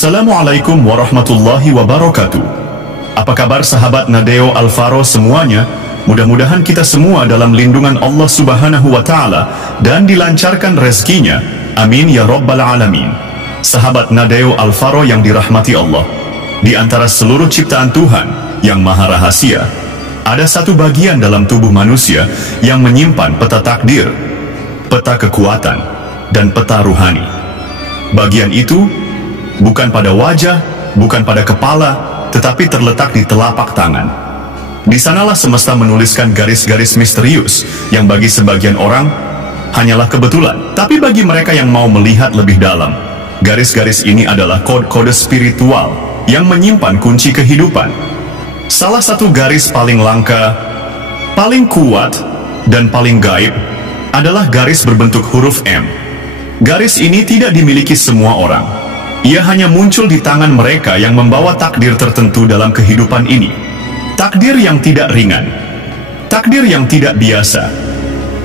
Assalamualaikum warahmatullahi wabarakatuh. Apa kabar sahabat Nadeo Alvaro semuanya? Mudah-mudahan kita semua dalam lindungan Allah Subhanahu wa Ta'ala dan dilancarkan rezekinya. Amin ya Rabbal Alamin. Sahabat Nadeo Alvaro yang dirahmati Allah, di antara seluruh ciptaan Tuhan yang maha rahasia, ada satu bagian dalam tubuh manusia yang menyimpan peta takdir, peta kekuatan, dan peta ruhani. Bagian itu bukan pada wajah, bukan pada kepala, tetapi terletak di telapak tangan. Di sanalah semesta menuliskan garis-garis misterius yang bagi sebagian orang hanyalah kebetulan. Tapi bagi mereka yang mau melihat lebih dalam, garis-garis ini adalah kode-kode spiritual yang menyimpan kunci kehidupan. Salah satu garis paling langka, paling kuat, dan paling gaib adalah garis berbentuk huruf M. Garis ini tidak dimiliki semua orang. Ia hanya muncul di tangan mereka yang membawa takdir tertentu dalam kehidupan ini. Takdir yang tidak ringan, takdir yang tidak biasa.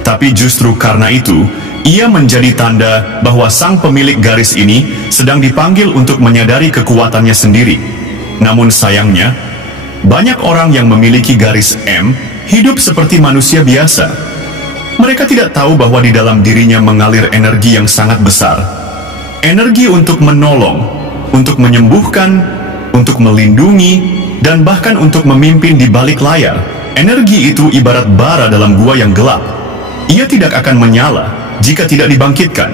Tapi justru karena itu, ia menjadi tanda bahwa sang pemilik garis ini sedang dipanggil untuk menyadari kekuatannya sendiri. Namun sayangnya, banyak orang yang memiliki garis M hidup seperti manusia biasa. Mereka tidak tahu bahwa di dalam dirinya mengalir energi yang sangat besar. Energi untuk menolong, untuk menyembuhkan, untuk melindungi, dan bahkan untuk memimpin di balik layar. Energi itu ibarat bara dalam gua yang gelap. Ia tidak akan menyala jika tidak dibangkitkan.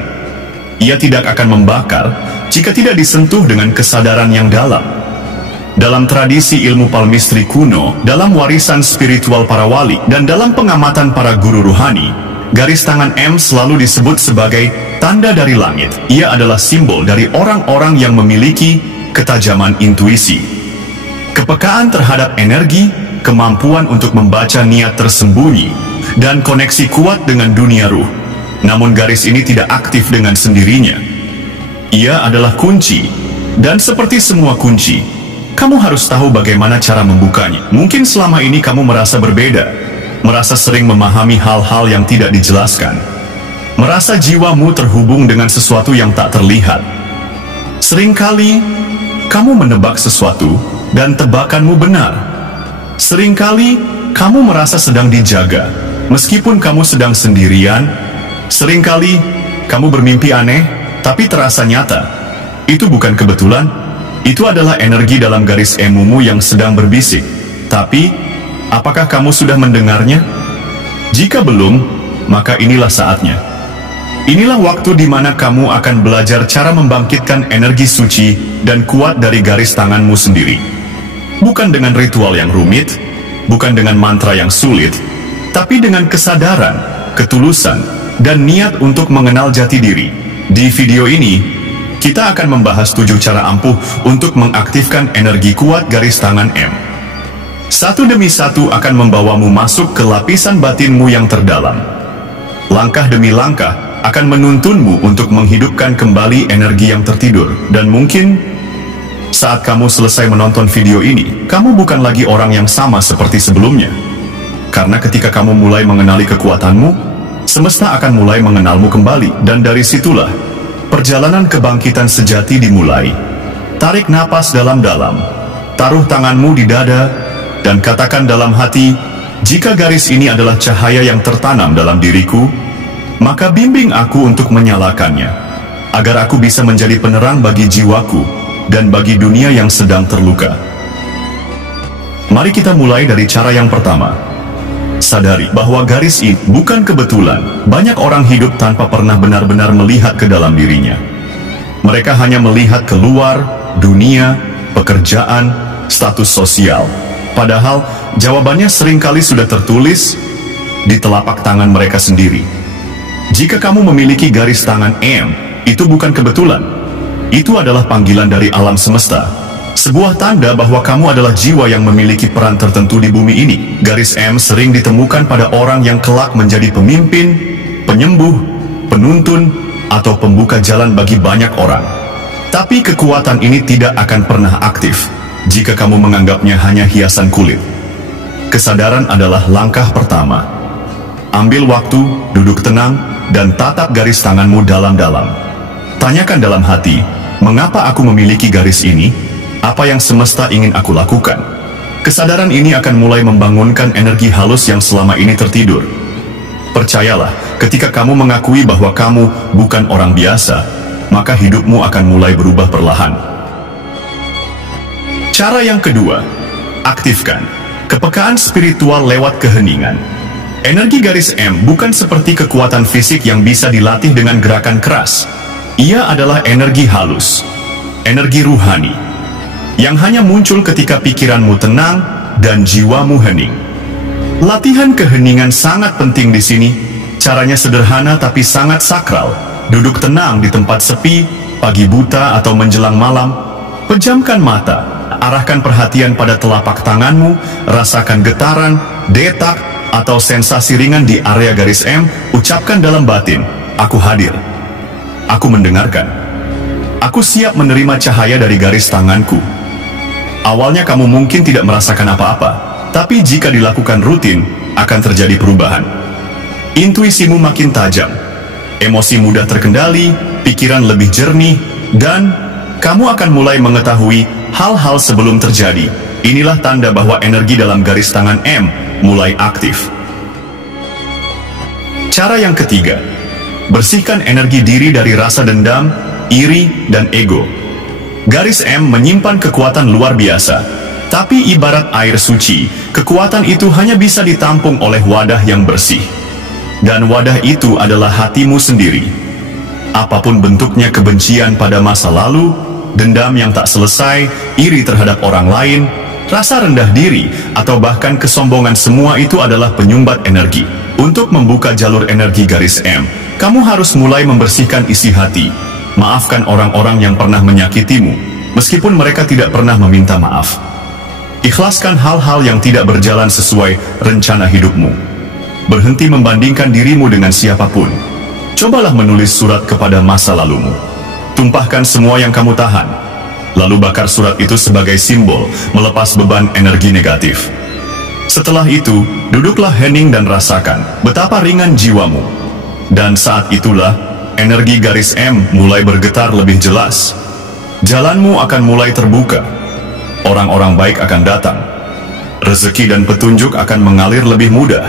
Ia tidak akan membakar jika tidak disentuh dengan kesadaran yang dalam. Dalam tradisi ilmu palmistri kuno, dalam warisan spiritual para wali, dan dalam pengamatan para guru ruhani, garis tangan M selalu disebut sebagai tanda dari langit. Ia adalah simbol dari orang-orang yang memiliki ketajaman intuisi, kepekaan terhadap energi, kemampuan untuk membaca niat tersembunyi, dan koneksi kuat dengan dunia ruh. Namun garis ini tidak aktif dengan sendirinya. Ia adalah kunci, dan seperti semua kunci, kamu harus tahu bagaimana cara membukanya. Mungkin selama ini kamu merasa berbeda, merasa sering memahami hal-hal yang tidak dijelaskan, merasa jiwamu terhubung dengan sesuatu yang tak terlihat. Seringkali kamu menebak sesuatu dan tebakanmu benar. Seringkali kamu merasa sedang dijaga meskipun kamu sedang sendirian. Seringkali kamu bermimpi aneh tapi terasa nyata. Itu bukan kebetulan, itu adalah energi dalam garis emumu yang sedang berbisik. Tapi apakah kamu sudah mendengarnya? Jika belum, maka inilah saatnya. Inilah waktu di mana kamu akan belajar cara membangkitkan energi suci dan kuat dari garis tanganmu sendiri. Bukan dengan ritual yang rumit, bukan dengan mantra yang sulit, tapi dengan kesadaran, ketulusan, dan niat untuk mengenal jati diri. Di video ini, kita akan membahas 7 cara ampuh untuk mengaktifkan energi kuat garis tangan M. Satu demi satu akan membawamu masuk ke lapisan batinmu yang terdalam. Langkah demi langkah akan menuntunmu untuk menghidupkan kembali energi yang tertidur. Dan mungkin saat kamu selesai menonton video ini, kamu bukan lagi orang yang sama seperti sebelumnya. Karena ketika kamu mulai mengenali kekuatanmu, semesta akan mulai mengenalmu kembali. Dan dari situlah perjalanan kebangkitan sejati dimulai. Tarik napas dalam-dalam, taruh tanganmu di dada, dan katakan dalam hati, jika garis ini adalah cahaya yang tertanam dalam diriku, maka bimbing aku untuk menyalakannya, agar aku bisa menjadi penerang bagi jiwaku dan bagi dunia yang sedang terluka. Mari kita mulai dari cara yang pertama. Sadari bahwa garis ini bukan kebetulan. Banyak orang hidup tanpa pernah benar-benar melihat ke dalam dirinya. Mereka hanya melihat keluar, dunia, pekerjaan, status sosial. Padahal jawabannya seringkali sudah tertulis di telapak tangan mereka sendiri. Jika kamu memiliki garis tangan M, itu bukan kebetulan. Itu adalah panggilan dari alam semesta. Sebuah tanda bahwa kamu adalah jiwa yang memiliki peran tertentu di bumi ini. Garis M sering ditemukan pada orang yang kelak menjadi pemimpin, penyembuh, penuntun, atau pembuka jalan bagi banyak orang. Tapi kekuatan ini tidak akan pernah aktif jika kamu menganggapnya hanya hiasan kulit. Kesadaran adalah langkah pertama. Ambil waktu, duduk tenang, dan tatap garis tanganmu dalam-dalam. Tanyakan dalam hati, mengapa aku memiliki garis ini? Apa yang semesta ingin aku lakukan? Kesadaran ini akan mulai membangunkan energi halus yang selama ini tertidur. Percayalah, ketika kamu mengakui bahwa kamu bukan orang biasa, maka hidupmu akan mulai berubah perlahan. Cara yang kedua, aktifkan kepekaan spiritual lewat keheningan. Energi garis M bukan seperti kekuatan fisik yang bisa dilatih dengan gerakan keras. Ia adalah energi halus, energi ruhani, yang hanya muncul ketika pikiranmu tenang dan jiwamu hening. Latihan keheningan sangat penting di sini. Caranya sederhana tapi sangat sakral. Duduk tenang di tempat sepi, pagi buta atau menjelang malam. Pejamkan mata, arahkan perhatian pada telapak tanganmu, rasakan getaran, detak, atau sensasi ringan di area garis M. Ucapkan dalam batin, aku hadir. Aku mendengarkan. Aku siap menerima cahaya dari garis tanganku. Awalnya kamu mungkin tidak merasakan apa-apa, tapi jika dilakukan rutin, akan terjadi perubahan. Intuisimu makin tajam, emosi mudah terkendali, pikiran lebih jernih, dan kamu akan mulai mengetahui hal-hal sebelum terjadi. Inilah tanda bahwa energi dalam garis tangan M mulai aktif. Cara yang ketiga, bersihkan energi diri dari rasa dendam, iri, dan ego. Garis M menyimpan kekuatan luar biasa, tapi ibarat air suci, kekuatan itu hanya bisa ditampung oleh wadah yang bersih. Dan wadah itu adalah hatimu sendiri. Apapun bentuknya kebencian pada masa lalu, dendam yang tak selesai, iri terhadap orang lain, rasa rendah diri, atau bahkan kesombongan, semua itu adalah penyumbat energi. Untuk membuka jalur energi garis M, kamu harus mulai membersihkan isi hati. Maafkan orang-orang yang pernah menyakitimu, meskipun mereka tidak pernah meminta maaf. Ikhlaskan hal-hal yang tidak berjalan sesuai rencana hidupmu. Berhenti membandingkan dirimu dengan siapapun. Cobalah menulis surat kepada masa lalumu. Tumpahkan semua yang kamu tahan, lalu bakar surat itu sebagai simbol melepas beban energi negatif. Setelah itu, duduklah hening dan rasakan betapa ringan jiwamu. Dan saat itulah energi garis M mulai bergetar lebih jelas. Jalanmu akan mulai terbuka. Orang-orang baik akan datang. Rezeki dan petunjuk akan mengalir lebih mudah.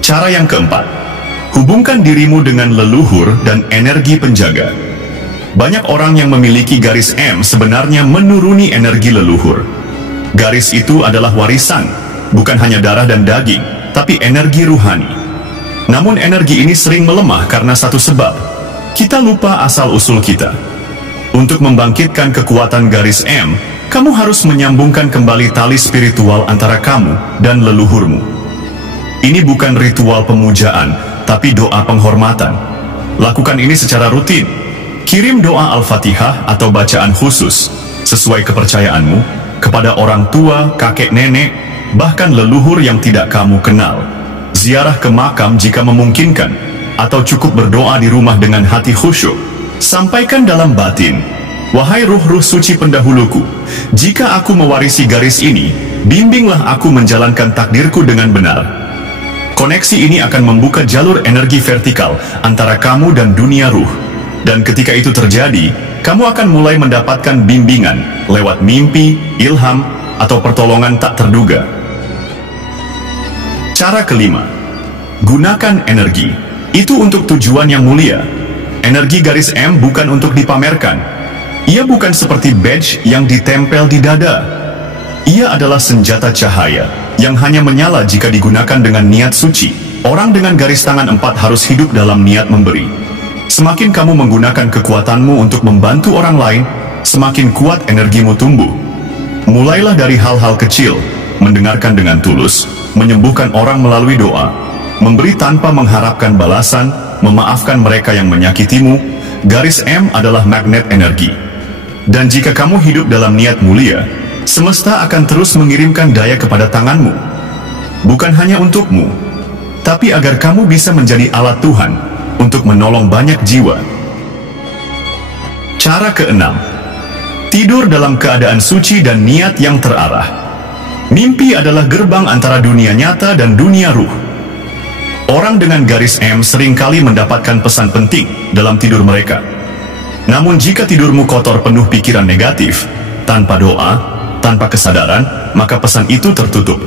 Cara yang keempat, hubungkan dirimu dengan leluhur dan energi penjaga. Banyak orang yang memiliki garis M sebenarnya menuruni energi leluhur. Garis itu adalah warisan, bukan hanya darah dan daging, tapi energi ruhani. Namun energi ini sering melemah karena satu sebab. Kita lupa asal-usul kita. Untuk membangkitkan kekuatan garis M, kamu harus menyambungkan kembali tali spiritual antara kamu dan leluhurmu. Ini bukan ritual pemujaan, tapi doa penghormatan. Lakukan ini secara rutin. Kirim doa Al-Fatihah atau bacaan khusus, sesuai kepercayaanmu, kepada orang tua, kakek nenek, bahkan leluhur yang tidak kamu kenal. Ziarah ke makam jika memungkinkan, atau cukup berdoa di rumah dengan hati khusyuk. Sampaikan dalam batin, wahai ruh-ruh suci pendahuluku, jika aku mewarisi garis ini, bimbinglah aku menjalankan takdirku dengan benar. Koneksi ini akan membuka jalur energi vertikal antara kamu dan dunia ruh. Dan ketika itu terjadi, kamu akan mulai mendapatkan bimbingan lewat mimpi, ilham, atau pertolongan tak terduga. Cara kelima, gunakan energi itu untuk tujuan yang mulia. Energi garis M bukan untuk dipamerkan. Ia bukan seperti badge yang ditempel di dada. Ia adalah senjata cahaya yang hanya menyala jika digunakan dengan niat suci. Orang dengan garis tangan 4 harus hidup dalam niat memberi. Semakin kamu menggunakan kekuatanmu untuk membantu orang lain, semakin kuat energimu tumbuh. Mulailah dari hal-hal kecil, mendengarkan dengan tulus, menyembuhkan orang melalui doa, memberi tanpa mengharapkan balasan, memaafkan mereka yang menyakitimu. Garis M adalah magnet energi. Dan jika kamu hidup dalam niat mulia, semesta akan terus mengirimkan daya kepada tanganmu. Bukan hanya untukmu, tapi agar kamu bisa menjadi alat Tuhan untuk menolong banyak jiwa. Cara keenam, tidur dalam keadaan suci dan niat yang terarah. Mimpi adalah gerbang antara dunia nyata dan dunia ruh. Orang dengan garis M seringkali mendapatkan pesan penting dalam tidur mereka. Namun jika tidurmu kotor penuh pikiran negatif, tanpa doa, tanpa kesadaran, maka pesan itu tertutup.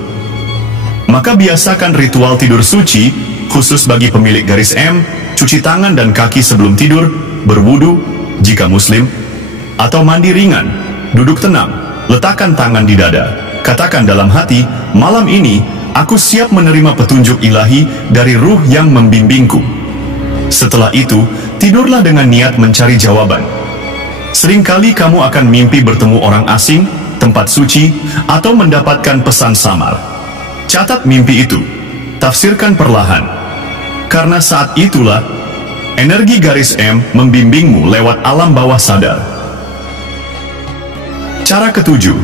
Maka biasakan ritual tidur suci, khusus bagi pemilik garis M, cuci tangan dan kaki sebelum tidur, berwudu, jika muslim, atau mandi ringan, duduk tenang, letakkan tangan di dada, katakan dalam hati, malam ini, aku siap menerima petunjuk ilahi dari ruh yang membimbingku. Setelah itu, tidurlah dengan niat mencari jawaban. Seringkali kamu akan mimpi bertemu orang asing, tempat suci, atau mendapatkan pesan samar. Catat mimpi itu, tafsirkan perlahan. Karena saat itulah, energi garis M membimbingmu lewat alam bawah sadar. Cara ketujuh,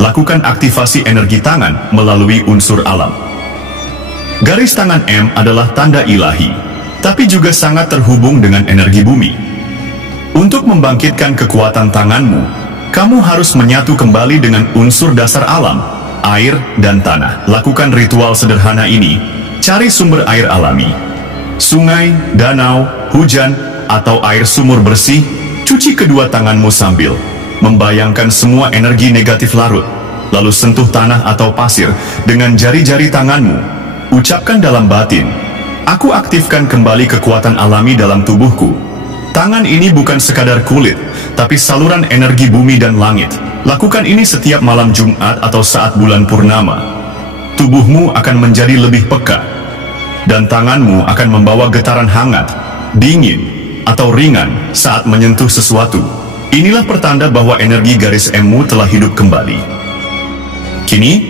lakukan aktivasi energi tangan melalui unsur alam. Garis tangan M adalah tanda ilahi, tapi juga sangat terhubung dengan energi bumi. Untuk membangkitkan kekuatan tanganmu, kamu harus menyatu kembali dengan unsur dasar alam, air dan tanah. Lakukan ritual sederhana ini, cari sumber air alami, sungai, danau, hujan, atau air sumur bersih, cuci kedua tanganmu sambil membayangkan semua energi negatif larut, lalu sentuh tanah atau pasir dengan jari-jari tanganmu, ucapkan dalam batin, aku aktifkan kembali kekuatan alami dalam tubuhku. Tangan ini bukan sekadar kulit, tapi saluran energi bumi dan langit. Lakukan ini setiap malam Jumat atau saat bulan purnama. Tubuhmu akan menjadi lebih peka, dan tanganmu akan membawa getaran hangat, dingin, atau ringan saat menyentuh sesuatu. Inilah pertanda bahwa energi garis M-mu telah hidup kembali. Kini,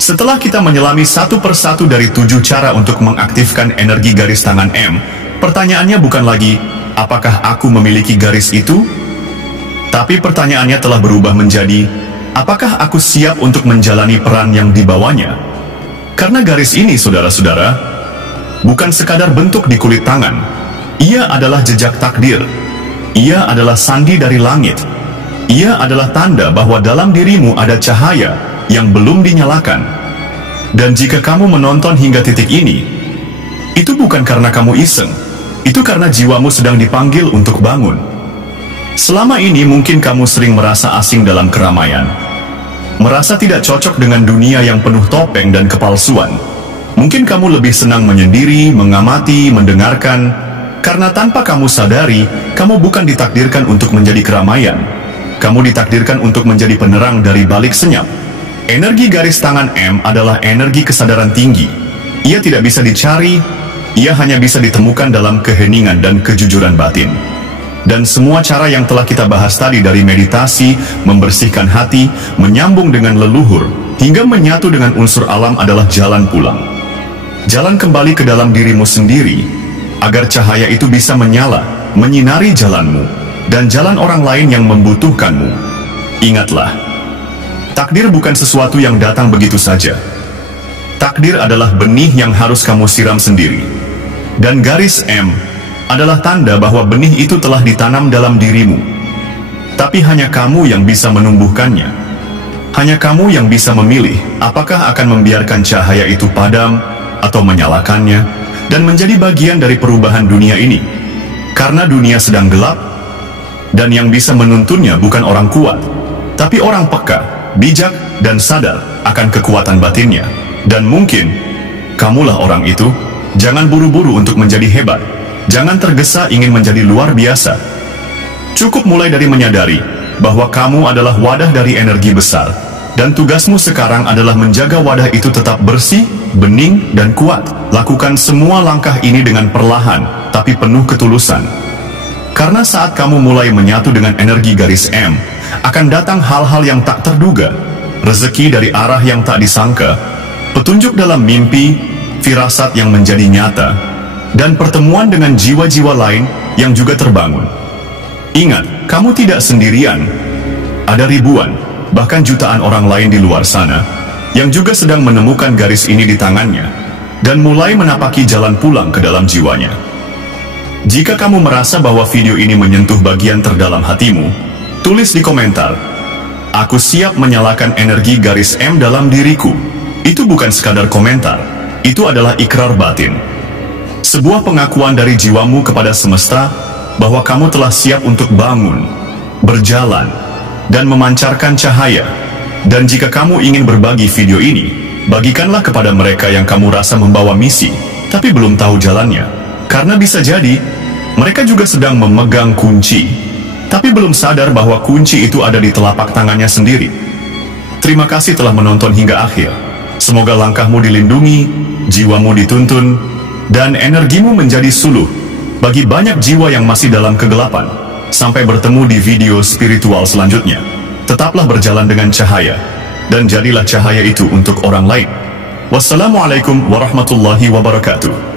setelah kita menyelami satu persatu dari 7 cara untuk mengaktifkan energi garis tangan M, pertanyaannya bukan lagi, apakah aku memiliki garis itu? Tapi pertanyaannya telah berubah menjadi, apakah aku siap untuk menjalani peran yang dibawanya? Karena garis ini, saudara-saudara, bukan sekadar bentuk di kulit tangan. Ia adalah jejak takdir. Ia adalah sandi dari langit. Ia adalah tanda bahwa dalam dirimu ada cahaya yang belum dinyalakan. Dan jika kamu menonton hingga titik ini, itu bukan karena kamu iseng. Itu karena jiwamu sedang dipanggil untuk bangun. Selama ini mungkin kamu sering merasa asing dalam keramaian. Merasa tidak cocok dengan dunia yang penuh topeng dan kepalsuan. Mungkin kamu lebih senang menyendiri, mengamati, mendengarkan. Karena tanpa kamu sadari, kamu bukan ditakdirkan untuk menjadi keramaian. Kamu ditakdirkan untuk menjadi penerang dari balik senyap. Energi garis tangan M adalah energi kesadaran tinggi. Ia tidak bisa dicari, ia hanya bisa ditemukan dalam keheningan dan kejujuran batin. Dan semua cara yang telah kita bahas tadi, dari meditasi, membersihkan hati, menyambung dengan leluhur, hingga menyatu dengan unsur alam, adalah jalan pulang. Jalan kembali ke dalam dirimu sendiri, agar cahaya itu bisa menyala, menyinari jalanmu, dan jalan orang lain yang membutuhkanmu. Ingatlah, takdir bukan sesuatu yang datang begitu saja. Takdir adalah benih yang harus kamu siram sendiri. Dan garis M adalah tanda bahwa benih itu telah ditanam dalam dirimu. Tapi hanya kamu yang bisa menumbuhkannya. Hanya kamu yang bisa memilih apakah akan membiarkan cahaya itu padam atau menyalakannya, dan menjadi bagian dari perubahan dunia ini. Karena dunia sedang gelap, dan yang bisa menuntunnya bukan orang kuat, tapi orang peka, bijak, dan sadar akan kekuatan batinnya. Dan mungkin, kamulah orang itu. Jangan buru-buru untuk menjadi hebat. Jangan tergesa ingin menjadi luar biasa. Cukup mulai dari menyadari bahwa kamu adalah wadah dari energi besar, dan tugasmu sekarang adalah menjaga wadah itu tetap bersih, bening, dan kuat. Lakukan semua langkah ini dengan perlahan, tapi penuh ketulusan. Karena saat kamu mulai menyatu dengan energi garis M, akan datang hal-hal yang tak terduga, rezeki dari arah yang tak disangka, petunjuk dalam mimpi, firasat yang menjadi nyata, dan pertemuan dengan jiwa-jiwa lain yang juga terbangun. Ingat, kamu tidak sendirian. Ada ribuan, bahkan jutaan orang lain di luar sana, yang juga sedang menemukan garis ini di tangannya, dan mulai menapaki jalan pulang ke dalam jiwanya. Jika kamu merasa bahwa video ini menyentuh bagian terdalam hatimu, tulis di komentar, aku siap menyalakan energi garis M dalam diriku. Itu bukan sekadar komentar, itu adalah ikrar batin. Sebuah pengakuan dari jiwamu kepada semesta bahwa kamu telah siap untuk bangun, berjalan, dan memancarkan cahaya. Dan jika kamu ingin berbagi video ini, bagikanlah kepada mereka yang kamu rasa membawa misi, tapi belum tahu jalannya. Karena bisa jadi, mereka juga sedang memegang kunci, tapi belum sadar bahwa kunci itu ada di telapak tangannya sendiri. Terima kasih telah menonton hingga akhir. Semoga langkahmu dilindungi, jiwamu dituntun, dan energimu menjadi suluh bagi banyak jiwa yang masih dalam kegelapan. Sampai bertemu di video spiritual selanjutnya. Tetaplah berjalan dengan cahaya, dan jadilah cahaya itu untuk orang lain. Wassalamualaikum warahmatullahi wabarakatuh.